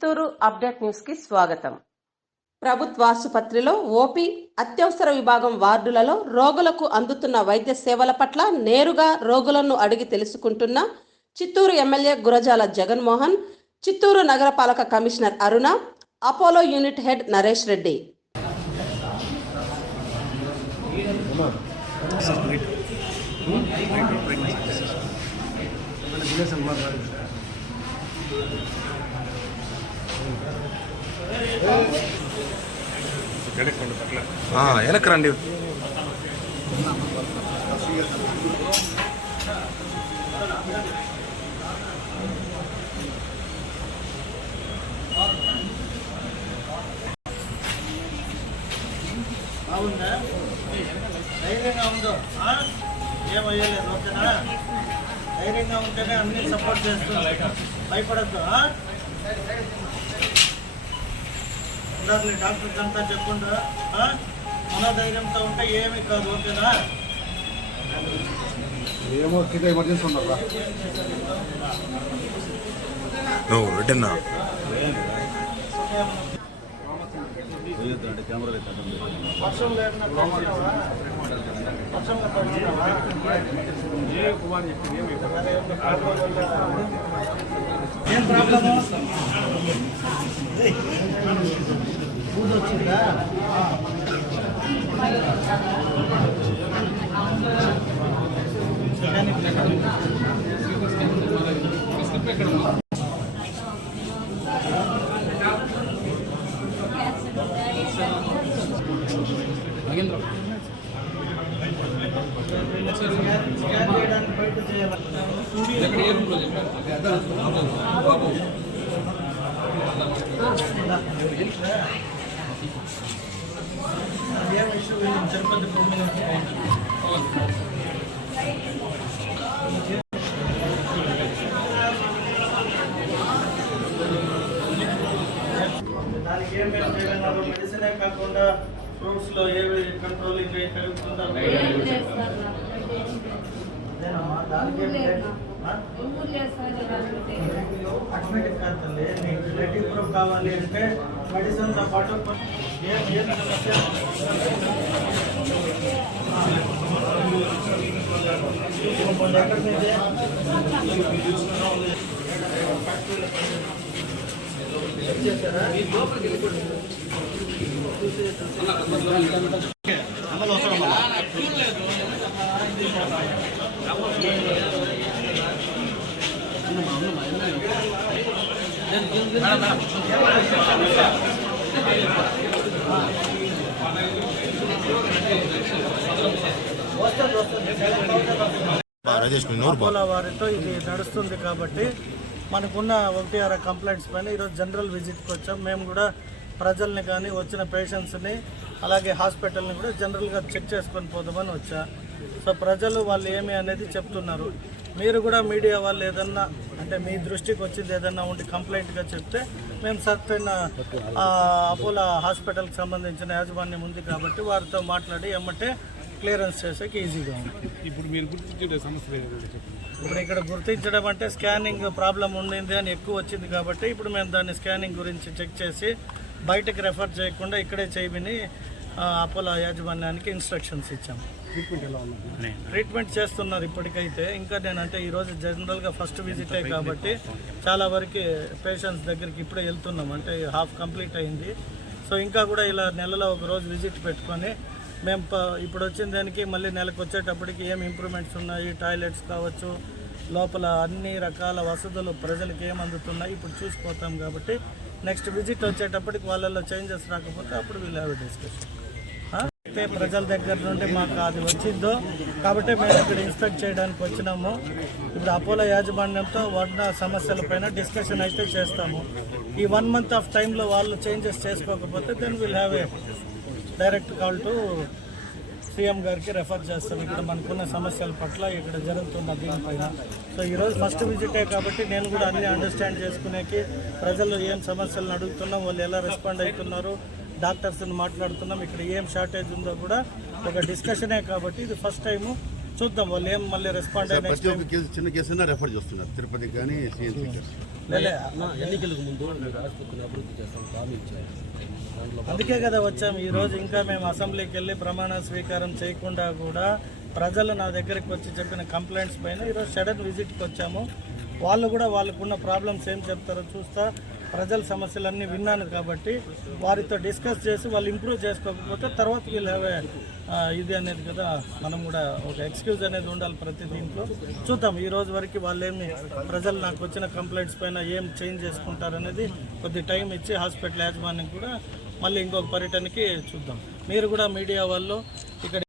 Chittoor update న్యూస్కి స్వాగతం ప్రభుత్వాసుపత్రిలో OP అత్యవసర విభాగం వార్డులలో రోగులకు అందుతున్న వైద్య సేవల పట్ల నేరుగా రోగులను అడిగి తెలుసుకుంటున్న చిత్తూరు ఎమ్మెల్యే గురజాల జగన్మోహన్ చిత్తూరు నగరపాలక commissioner Aruna Apollo unit head Naresh Reddy. వెనక్కి రండి బాగుందా ధైర్యంగా ఉందో ఆ? ఏం అయ్యలేదు ఓకేనా ధైర్యంగా ఉంటేనే అన్ని సపోర్ట్ చేస్తుంది భయపడద్దు ఉండాలి డాక్టర్స్ అంతా చెప్పుండు ఆ? మనోధైర్యంతో ఉంటే ఏమీ కాదు ఓకేనా ఏమో కింద ఎమర్జెన్సీ ఉండాలా నువ్వు రిటర్న్? ఏం ప్రాబ్లము ఊరు వచ్చిందా స్కాన్ చేయడానికి బయట చేయాలి ఫ్రూట్స్లో ఏవి కంట్రోలింగ్ కలుగుతుందా అదేనమ్మా దానికి ఏం లేదు ఆ? అడ్మిట్ కాదు తల్లి నీకు రిలేటివ్ ప్రూఫ్ కావాలి అంటే మెడిసిన్తో పాటు కొ- ఏం ఏం సమస్య ఇప్పుడు ఎక్కడ మీది? చెక్ చేశారా? అమలు అవసరం వారితో ఇది నడుస్తుంది కాబట్టి మనకున్న ఒకటి అర కంప్లైంట్స్ పైన ఈరోజు జనరల్ విజిట్కి వచ్చాం మేము కూడా ప్రజల్ని కానీ వచ్చిన పేషెంట్స్ని అలాగే హాస్పిటల్ని కూడా జనరల్గా చెక్ చేసుకొని పోదామని వచ్చా. సో ప్రజలు వాళ్ళు ఏమి అనేది చెప్తున్నారు. మీరు కూడా మీడియా వాళ్ళు ఏదన్నా అంటే మీ దృష్టికి వచ్చింది ఏదన్నా ఉండి కంప్లైంట్గా చెప్తే మేము సర్టైన్ అపోలో హాస్పిటల్కి సంబంధించిన యాజమాన్యం ఉంది కాబట్టి వారితో మాట్లాడి ఎమ్మటే క్లియరెన్స్ చేసేకి ఈజీగా ఉంది. ఇప్పుడు మీరు గుర్తించే సమస్య ఇప్పుడు ఇక్కడ గుర్తించడం అంటే స్కానింగ్ ప్రాబ్లం ఉండింది అని ఎక్కువ వచ్చింది కాబట్టి ఇప్పుడు మేము దాన్ని స్కానింగ్ గురించి చెక్ చేసి బయటకు రెఫర్ చేయకుండా ఇక్కడే చేయమని అపోలో యాజమాన్యానికి ఇన్స్ట్రక్షన్స్ ఇచ్చాము ట్రీట్మెంట్ ఎలా ఉంది ట్రీట్మెంట్ చేస్తున్నారు ఇప్పటికైతే. ఇంకా నేనంటే ఈరోజు జనరల్గా ఫస్ట్ విజిటే కాబట్టి చాలా వరకు పేషెంట్స్ దగ్గరికి ఇప్పుడే వెళ్తున్నాం. అంటే హాఫ్ కంప్లీట్ అయింది. సో ఇంకా కూడా ఇలా నెలలో ఒక రోజు విజిట్ పెట్టుకొని మేము ఇప్పుడు వచ్చిన దానికి మళ్ళీ నెలకు వచ్చేటప్పటికి ఏం ఇంప్రూవ్మెంట్స్ ఉన్నాయి? టాయిలెట్స్ కావచ్చు లోపల అన్ని రకాల వసతులు ప్రజలకు ఏం అందుతున్నాయి? ఇప్పుడు చూసిపోతాం కాబట్టి నెక్స్ట్ విజిట్ వచ్చేటప్పటికి వాళ్ళలో చేంజెస్ రాకపోతే అప్పుడు వీళ్ళు హ్యావ్ డిస్కషన్ అయితే ప్రజల దగ్గర నుండి మాకు అది వచ్చిందో కాబట్టి మేము ఇక్కడ ఇన్స్పెక్ట్ చేయడానికి వచ్చినాము. ఇప్పుడు అపోలో యాజమాన్యంతో ఉన్న సమస్యలపైన డిస్కషన్ అయితే చేస్తాము. ఈ వన్ మంత్ ఆఫ్ టైంలో వాళ్ళు చేంజెస్ చేసుకోకపోతే then will have a direct call to CM గారికి రెఫర్ చేస్తాం ఇక్కడ మనకున్న సమస్యల పట్ల ఇక్కడ జరుగుతున్న దీనిపైన. సో ఈరోజు ఫస్ట్ విజిటే కాబట్టి నేను కూడా అన్ని అండర్స్టాండ్ చేసుకునేకి ప్రజలు ఏం సమస్యలను అడుగుతున్నాం వాళ్ళు ఎలా రెస్పాండ్ అవుతున్నారు డాక్టర్స్ని మాట్లాడుతున్నాం. ఇక్కడ ఏం షార్టేజ్ ఉందో కూడా ఒక డిస్కషనే కాబట్టి ఇది ఫస్ట్ టైము చూద్దాం వాళ్ళు ఏం మళ్ళీ రెస్పాండ్ అయిన ప్రతి ఒక్క కేసు చిన్న కేసు అయినా రెఫర్ చేస్తున్నారు. తిరుపతికి కానీ సిఎన్సీ ఎన్నికలకు ముందు ఆసుపత్రిని అభివృద్ధి చేస్తాం హామీ ఇచ్చారు. అందుకే కదా వచ్చాము ఈ రోజు ఇంకా మేము అసెంబ్లీకి వెళ్ళి ప్రమాణ స్వీకారం చేయకుండా కూడా ప్రజలు నా దగ్గరికి వచ్చి చెప్పిన కంప్లైంట్స్ పైన ఈరోజు సడన్ విజిట్కి వచ్చాము. వాళ్ళు కూడా వాళ్ళకున్న ప్రాబ్లమ్స్ ఏం చెప్తారో చూస్తా. ప్రజల సమస్యలన్నీ విన్నాను కాబట్టి వారితో డిస్కస్ చేసి వాళ్ళు ఇంప్రూవ్ చేసుకోకపోతే తర్వాత వీళ్ళు ఇది అనేది కదా మనం కూడా ఒక ఎక్స్క్యూజ్ అనేది ఉండాలి ప్రతి దీంట్లో. చూద్దాం ఈ రోజు వరకు వాళ్ళేమి ప్రజలు నాకు వచ్చిన కంప్లైంట్స్ పైన ఏం చేంజ్ చేసుకుంటారనేది కొద్ది టైం ఇచ్చి హాస్పిటల్ యాజమాన్యం కూడా మళ్ళీ ఇంకొక పర్యటనకి చూద్దాం. మీరు కూడా మీడియా వాళ్ళు ఇక్కడ